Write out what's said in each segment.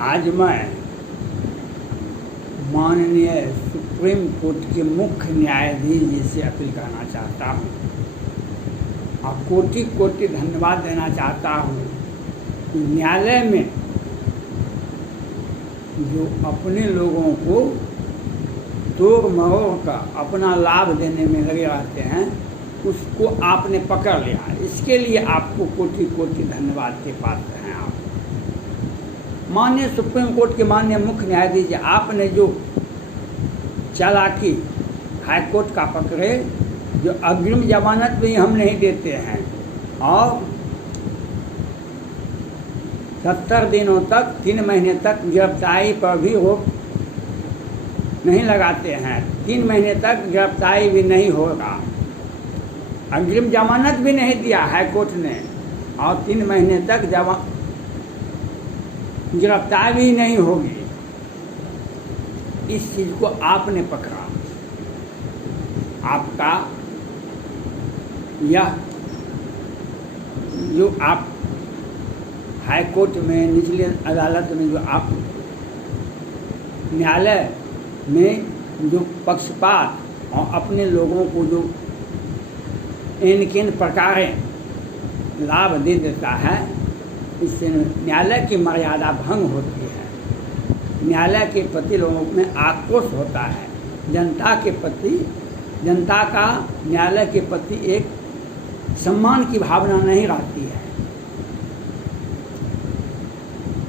आज मैं माननीय सुप्रीम कोर्ट के मुख्य न्यायाधीश जी से अपील करना चाहता हूँ और कोटि कोटि धन्यवाद देना चाहता हूँ कि न्यायालय में जो अपने लोगों को तोड़ मरोड़ कर अपना लाभ देने में लगे रहते हैं उसको आपने पकड़ लिया। इसके लिए आपको कोटि कोटि धन्यवाद के पात्र हैं। आप माननीय सुप्रीम कोर्ट के माननीय मुख्य न्यायाधीश, आपने जो चालाकी हाई कोर्ट का पकड़े, जो अग्रिम जमानत भी हम नहीं देते हैं और 70 दिनों तक 3 महीने तक गिरफ्तारी पर भी रोक नहीं लगाते हैं, 3 महीने तक गिरफ्तारी भी नहीं होगा, अग्रिम जमानत भी नहीं दिया हाई कोर्ट ने और 3 महीने तक गिरफ्तारी भी नहीं होगी। इस चीज़ को आपने पकड़ा। आपका यह जो आप हाई कोर्ट में, निचली अदालत में जो आप न्यायालय में जो पक्षपात और अपने लोगों को जो इन प्रकार लाभ दे देता है, इससे न्यायालय की मर्यादा भंग होती है, न्यायालय के प्रति लोगों में आक्रोश होता है, जनता के प्रति, जनता का न्यायालय के प्रति एक सम्मान की भावना नहीं रहती है।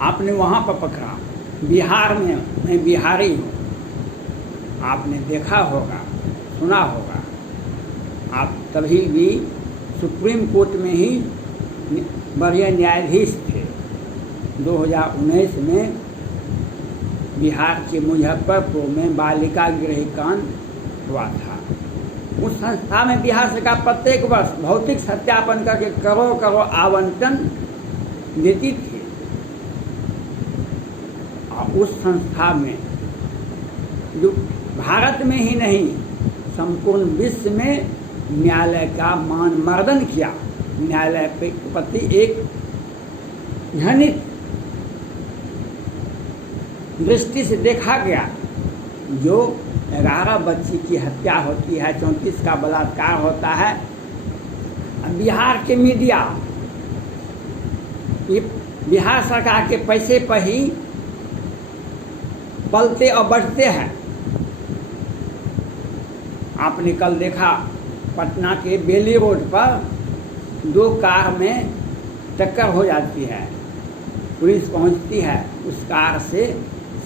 आपने वहाँ पर पकड़ा। बिहार में, मैं बिहारी हूँ, आपने देखा होगा, सुना होगा, आप तभी भी सुप्रीम कोर्ट में ही वरीय न्यायाधीश थे। 2019 में बिहार के मुजफ्फरपुर में बालिका गृह कांड हुआ था। उस संस्था में बिहार सरकार प्रत्येक वर्ष भौतिक सत्यापन करके करोड़ करोड़ आवंटन देती थी और उस संस्था में जो भारत में ही नहीं संपूर्ण विश्व में न्यायालय का मान मर्दन किया, न्यायालय के प्रति एक घृणित दृष्टि से देखा गया। जो 11 बच्ची की हत्या होती है, 34 का बलात्कार होता है, बिहार के मीडिया ये बिहार सरकार के पैसे पर ही पलते और बढ़ते हैं। आपने कल देखा पटना के बेली रोड पर 2 कार में टक्कर हो जाती है, पुलिस पहुंचती है, उस कार से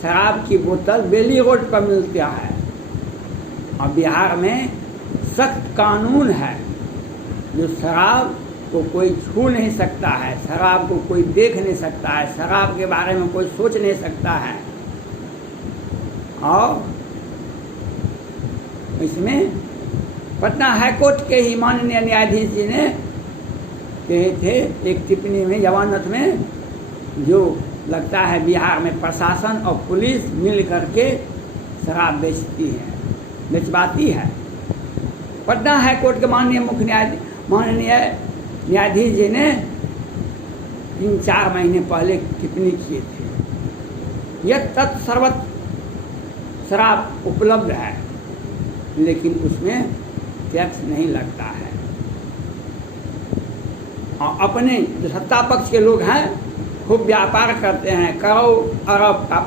शराब की बोतल बेली रोड पर मिलती है। और बिहार में सख्त कानून है, जो शराब को कोई छू नहीं सकता है, शराब को कोई देख नहीं सकता है, शराब के बारे में कोई सोच नहीं सकता है। और इसमें पटना हाईकोर्ट के ही माननीय न्यायाधीश जी ने कहे थे एक टिप्पणी में, जमानत में, जो लगता है बिहार में प्रशासन और पुलिस मिल करके शराब बेचती है, बेचवाती है। पटना हाईकोर्ट के माननीय माननीय न्यायाधीश जी ने 3-4 महीने पहले टिप्पणी किए थे। यह तथ्य सर्वत्र शराब उपलब्ध है, लेकिन उसमें टैक्स नहीं लगता है। और अपने जो सत्ता पक्ष के लोग हैं खूब व्यापार करते हैं, करोड़ अरब का,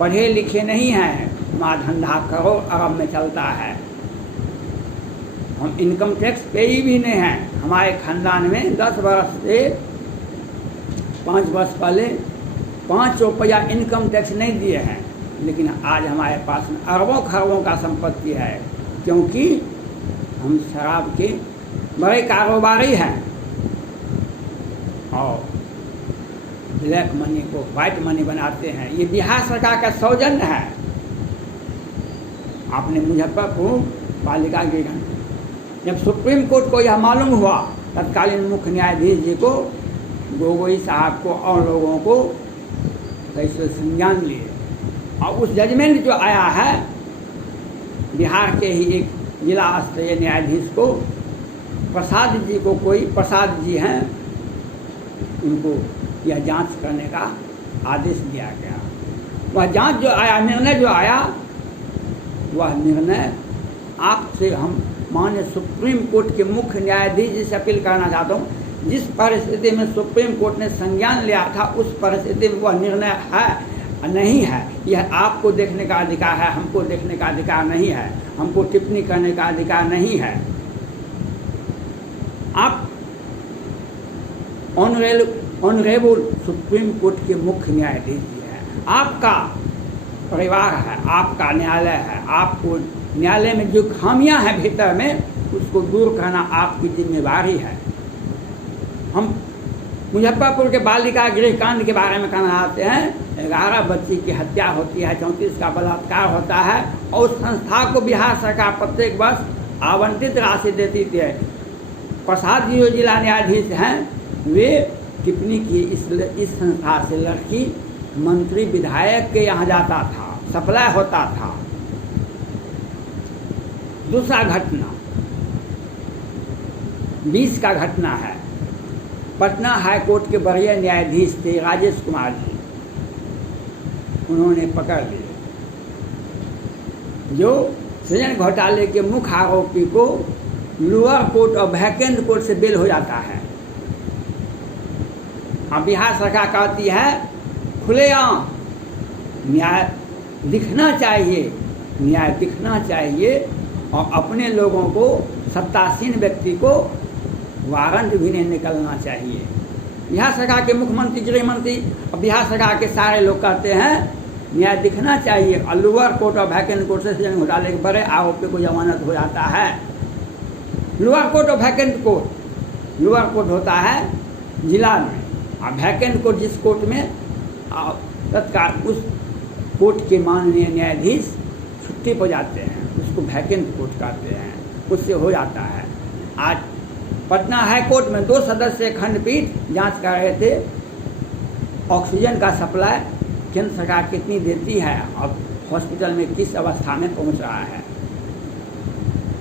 पढ़े लिखे नहीं हैं, हमारा धंधा करोड़ अरब में चलता है। हम इनकम टैक्स पेई भी नहीं हैं। हमारे खानदान में 10 वर्ष से 5 वर्ष पहले 5 रुपया इनकम टैक्स नहीं दिए हैं, लेकिन आज हमारे पास अरबों खरबों का संपत्ति है, क्योंकि हम शराब के बड़े कारोबारी हैं और ब्लैक मनी को वाइट मनी बनाते हैं। ये बिहार सरकार का सौजन्य है। आपने मुजफ्फरपुर बालिका गृह, जब सुप्रीम कोर्ट को यह मालूम हुआ, तत्कालीन मुख्य न्यायाधीश जी को, गोगोई साहब को और लोगों को कैसे संज्ञान लिए और उस जजमेंट जो आया है, बिहार के ही एक जिला स्तरीय न्यायाधीश को, प्रसाद जी को, कोई प्रसाद जी हैं, उनको यह जांच करने का आदेश दिया गया। वह जांच जो आया, निर्णय जो आया, वह निर्णय आपसे हम माननीय सुप्रीम कोर्ट के मुख्य न्यायाधीश जी से अपील करना चाहता हूँ, जिस परिस्थिति में सुप्रीम कोर्ट ने संज्ञान लिया था उस परिस्थिति में वह निर्णय है नहीं है, यह आपको देखने का अधिकार है, हमको देखने का अधिकार नहीं है, हमको टिप्पणी करने का अधिकार नहीं है। आप ऑनरेबल सुप्रीम कोर्ट के मुख्य न्यायाधीश जी हैं, आपका परिवार है, आपका न्यायालय है, आपको न्यायालय में जो खामियां हैं भीतर में उसको दूर करना आपकी जिम्मेवारी है। हम मुजफ्फरपुर के बालिका गृह कांड के बारे में कहना चाहते हैं, 11 बच्ची की हत्या होती है, 34 का बलात्कार होता है और उस संस्था को बिहार सरकार प्रत्येक वर्ष आवंटित राशि देती थी। प्रसाद जी जो जिला न्यायाधीश हैं, वे टिप्पणी की इस संस्था से लड़की मंत्री विधायक के यहाँ जाता था, सप्लाई होता था। दूसरा घटना 20 का घटना है, पटना हाई कोर्ट के वरीय न्यायाधीश थे राजेश कुमार जी, उन्होंने पकड़ लिए जो सृजन घोटाले के मुख्य आरोपी को लोअर कोर्ट और वैकेंट कोर्ट से बेल हो जाता है। अब बिहार सरकार कहती है खुलेआम न्याय दिखना चाहिए, न्याय दिखना चाहिए और अपने लोगों को, सत्तासीन व्यक्ति को वारंट भी नहीं निकलना चाहिए। बिहार सरकार के मुख्यमंत्री, गृह मंत्री और बिहार सरकार के सारे लोग कहते हैं न्याय दिखना चाहिए और लोअर कोर्ट और वैकेंट कोर्ट से सृजन घोटाले के बड़े आरोपी को जमानत हो जाता है। लोअर कोर्ट और वैकेंट कोर्ट, लोअर कोर्ट होता है जिला में और वैकेंट कोर्ट जिस कोर्ट में तत्काल उस कोर्ट के माननीय न्यायाधीश छुट्टी पर जाते हैं, उसको वैकेंट कोर्ट कहते हैं, उससे हो जाता है। आज पटना हाई कोर्ट में 2 सदस्यीय खंडपीठ जांच कर रहे थे ऑक्सीजन का सप्लाई केंद्र सरकार कितनी देती है और हॉस्पिटल में किस अवस्था में पहुंच रहा है।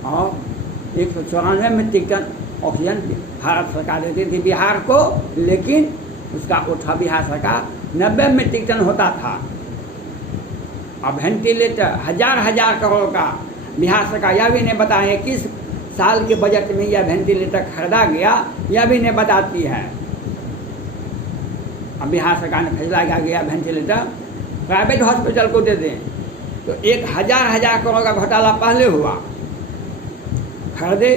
और 194 मीट्रिक टन ऑक्सीजन भारत सरकार देती थी बिहार को, लेकिन उसका उठा बिहार सरकार 90 मीट्रिक टन होता था। अब वेंटिलेटर हजार करोड़ का बिहार सरकार यह भी नहीं बताए किस साल के बजट में यह वेंटिलेटर खरीदा गया, यह भी नहीं बताती है। अब बिहार सरकार ने फैसला किया गया वेंटिलेटर प्राइवेट हॉस्पिटल को दे दें, तो 1000 करोड़ का घोटाला पहले हुआ। खरीदे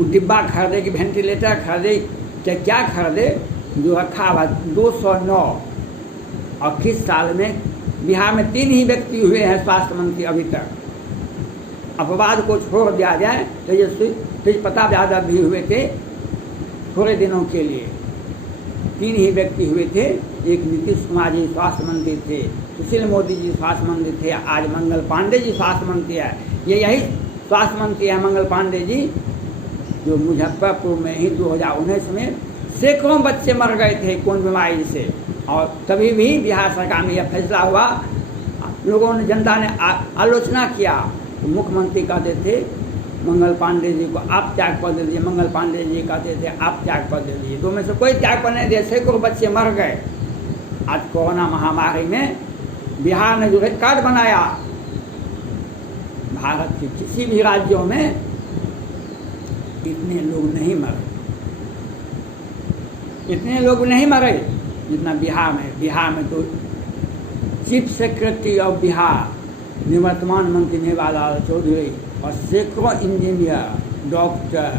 डिब्बा खरीदे कि वेंटिलेटर खरीदे क्या खरीदे, जो रखा हुआ 209। और किस साल में बिहार में 3 ही व्यक्ति हुए हैं स्वास्थ्य मंत्री अभी तक। अपवाद को छोड़ दिया जाए तो ये तेज प्रताप यादव भी हुए थे थोड़े दिनों के लिए, 3 ही व्यक्ति हुए थे। एक नीतीश कुमार जी स्वास्थ्य मंत्री थे, सुशील मोदी जी स्वास्थ्य मंत्री थे, आज मंगल पांडे जी स्वास्थ्य मंत्री है। ये यही स्वास्थ्य मंत्री है मंगल पांडे जी, जो मुजफ्फरपुर में ही 2019 में सैकड़ों बच्चे मर गए थे कौन बीमारी से, और तभी भी बिहार सरकार में यह फैसला हुआ। लोगों ने, जनता ने आलोचना किया, तो मुख्यमंत्री कहते थे मंगल पांडे जी को आप त्याग पर दे दीजिए, मंगल पांडे जी कहते थे आप त्याग पर दे दीजिए, दो में से कोई त्याग पर नहीं दे, सैकड़ों बच्चे मर गए। आज कोरोना महामारी में बिहार ने जो रिकॉर्ड बनाया, भारत के किसी भी राज्यों में इतने लोग नहीं मरे, इतने लोग नहीं मरे जितना बिहार में। बिहार में तो चीफ सेक्रेटरी ऑफ बिहार निवर्तमान मंत्री मेवालाल चौधरी और सैकड़ों engineer, doctor,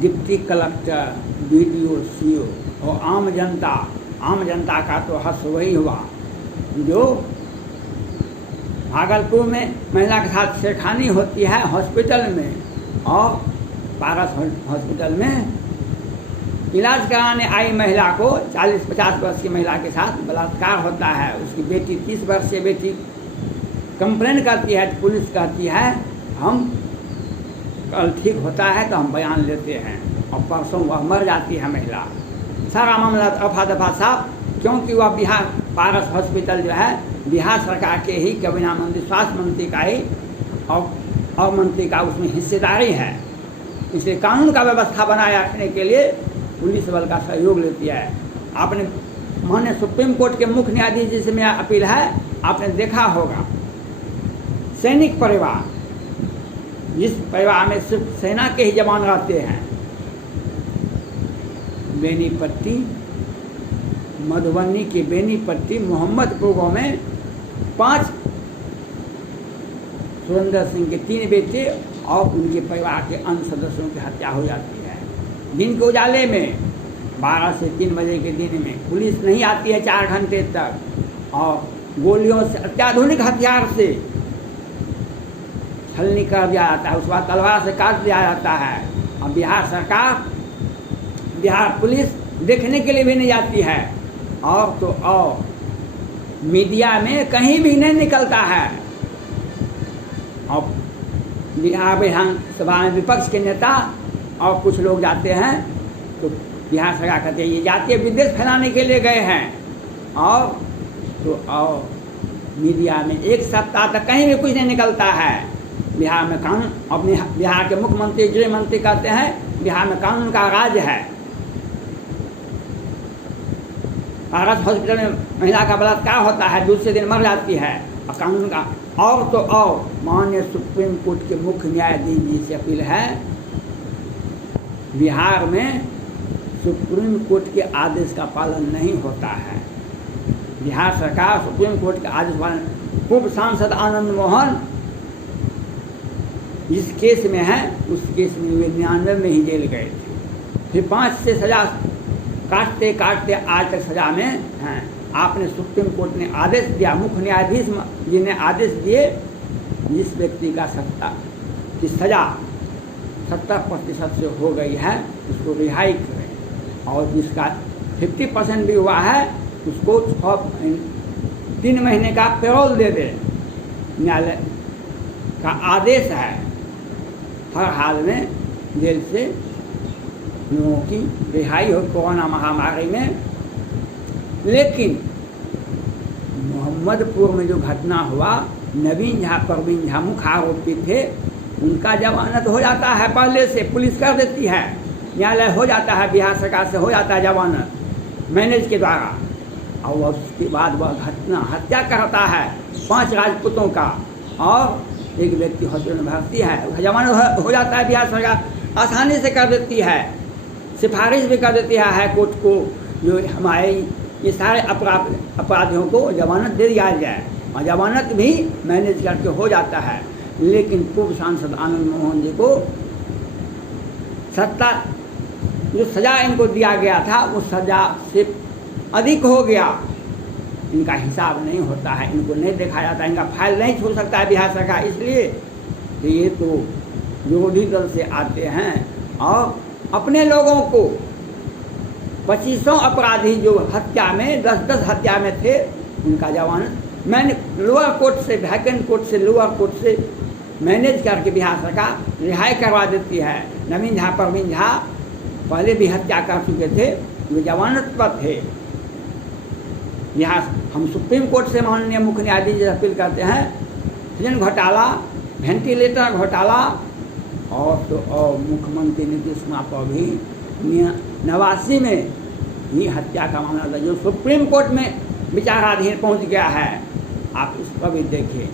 deputy collector, BDO, CO और आम जनता का तो हर्ष वही हुआ जो भागलपुर में महिला के साथ छेड़खानी होती है हॉस्पिटल में, और पारस हॉस्पिटल में इलाज कराने आई महिला को 40-50 वर्ष की महिला के साथ बलात्कार होता है। उसकी बेटी 30 वर्षीय बेटी कंप्लेन करती है, पुलिस कहती है हम कल ठीक होता है तो हम बयान लेते हैं, और परसों वह मर जाती है महिला। सारा मामला दफा दफा साफ, क्योंकि वह बिहार पारस हॉस्पिटल जो है बिहार सरकार के ही कैबिनेट मंत्री, स्वास्थ्य मंत्री का ही और मंत्री का उसमें हिस्सेदारी है। इसलिए कानून का व्यवस्था बनाए रखने के लिए पुलिस बल का सहयोग लेती है। आपने माननीय सुप्रीम कोर्ट के मुख्य न्यायाधीश जी से मेरा अपील है, आपने देखा होगा सैनिक परिवार, जिस परिवार में सिर्फ सेना के ही जवान रहते हैं, बेनीपट्टी, मधुबनी के बेनीपट्टी मोहम्मदपुर गाँव में 5 सुरेंद्र सिंह के 3 बेटे और उनके परिवार के अन्य सदस्यों की हत्या हो जाती है। दिन के उजाले में 12 से 3 बजे के दिन में पुलिस नहीं आती है 4 घंटे तक, और गोलियों से, अत्याधुनिक हथियार से छलनी कर दिया जाता है, उसके बाद तलवार से काट दिया जाता है। और बिहार सरकार, बिहार पुलिस देखने के लिए भी नहीं जाती है, और तो और मीडिया में कहीं भी नहीं निकलता है। और बिहार विधानसभा में विपक्ष के नेता और कुछ लोग जाते हैं तो बिहार सरकार कहते हैं ये जातीय विद्वेष फैलाने के लिए गए हैं, और तो और मीडिया में 1 सप्ताह तक कहीं भी कुछ नहीं निकलता है। बिहार में कानून, अपने बिहार के मुख्यमंत्री, गृह मंत्री कहते हैं बिहार में कानून का राज है। पारस हॉस्पिटल में महिला का बलात्कार होता है, दूसरे दिन मर जाती है, और कानून का। और तो और माननीय सुप्रीम कोर्ट के मुख्य न्यायाधीश जी से अपील है, बिहार में सुप्रीम कोर्ट के आदेश का पालन नहीं होता है। बिहार सरकार सुप्रीम कोर्ट के आदेश पालन, पूर्व सांसद आनंद मोहन जिस केस में है, उस केस में वे 99 में ही जेल गए थे, फिर 5 से सजा काटते काटते आज तक सजा में हैं। आपने सुप्रीम कोर्ट ने आदेश दिया, मुख्य न्यायाधीश जी ने आदेश दिए, जिस व्यक्ति का की सजा 70% से हो गई है उसको रिहाई करें, और जिसका 50% भी हुआ है उसको 3 महीने का पैरोल दे दे। न्यायालय का आदेश है हर हाल में जेल से लोगों की रिहाई हो कोरोना महामारी में। लेकिन मोहम्मदपुर में जो घटना हुआ, नवीन झा, परवीन झा मुख्य आरोपी थे, उनका जमानत हो जाता है पहले से, पुलिस कर देती है, न्यायालय हो जाता है, बिहार सरकार से हो जाता है जमानत मैनेज के द्वारा, और उसके बाद वह घटना हत्या करता है 5 राजपूतों का, और एक व्यक्ति हॉस्पिटल में भर्ती है, जमानत हो जाता है। बिहार सरकार आसानी से कर देती है, सिफारिश भी कर देती है हाई कोर्ट को, जो हमारे ये सारे अपराधियों को जमानत दे दिया जाए, और जमानत भी मैनेज करके हो जाता है। लेकिन पूर्व सांसद आनंद मोहन जी को जो सज़ा इनको दिया गया था उस सज़ा से अधिक हो गया, इनका हिसाब नहीं होता है, इनको नहीं देखा जाता, इनका फाइल नहीं छू सकता है बिहार सरकार। इसलिए ये तो विरोधी दल से आते हैं और अपने लोगों को 2500 अपराधी जो हत्या में 10-10 हत्या में थे, उनका जमानत मैंने लोअर कोर्ट से, वैकेंट कोर्ट से, लोअर कोर्ट से मैनेज करके बिहार सरकार रिहाई करवा देती है। नवीन झा, परवीन झा पहले भी हत्या कर चुके थे, वे जमानत पर थे। यहाँ हम सुप्रीम कोर्ट से माननीय मुख्य न्यायाधीश से अपील करते हैं, ऑक्सीजन घोटाला, वेंटिलेटर घोटाला, और तो और मुख्यमंत्री नीतीश कुमार पर भी 89 में ही हत्या का मामला था, जो सुप्रीम कोर्ट में विचाराधीन पहुंच गया है। आप इस पर भी देखिए।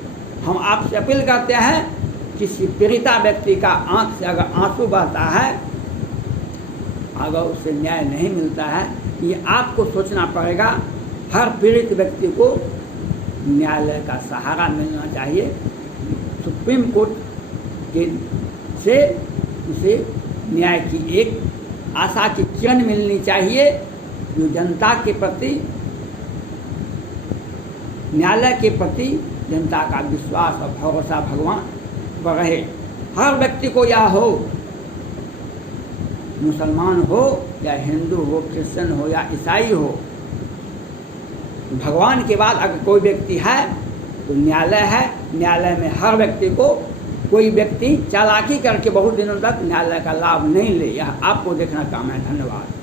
हम आपसे अपील करते हैं, किसी पीड़िता व्यक्ति का आंख से अगर आंसू बहता है, अगर उसे न्याय नहीं मिलता है, ये आपको सोचना पड़ेगा। हर पीड़ित व्यक्ति को न्यायालय का सहारा मिलना चाहिए। सुप्रीम कोर्ट के से उसे न्याय की एक आशा की किरण मिलनी चाहिए, जो जनता के प्रति, न्यायालय के प्रति जनता का विश्वास और भरोसा भगवान पर रहे। हर व्यक्ति को, या हो मुसलमान हो या हिंदू हो, क्रिश्चियन हो या ईसाई हो, भगवान के बाद अगर कोई व्यक्ति है तो न्यायालय है। न्यायालय में हर व्यक्ति को, कोई व्यक्ति चालाकी करके बहुत दिनों तक न्यायालय का लाभ नहीं ले, यह आपको देखना काम है। धन्यवाद।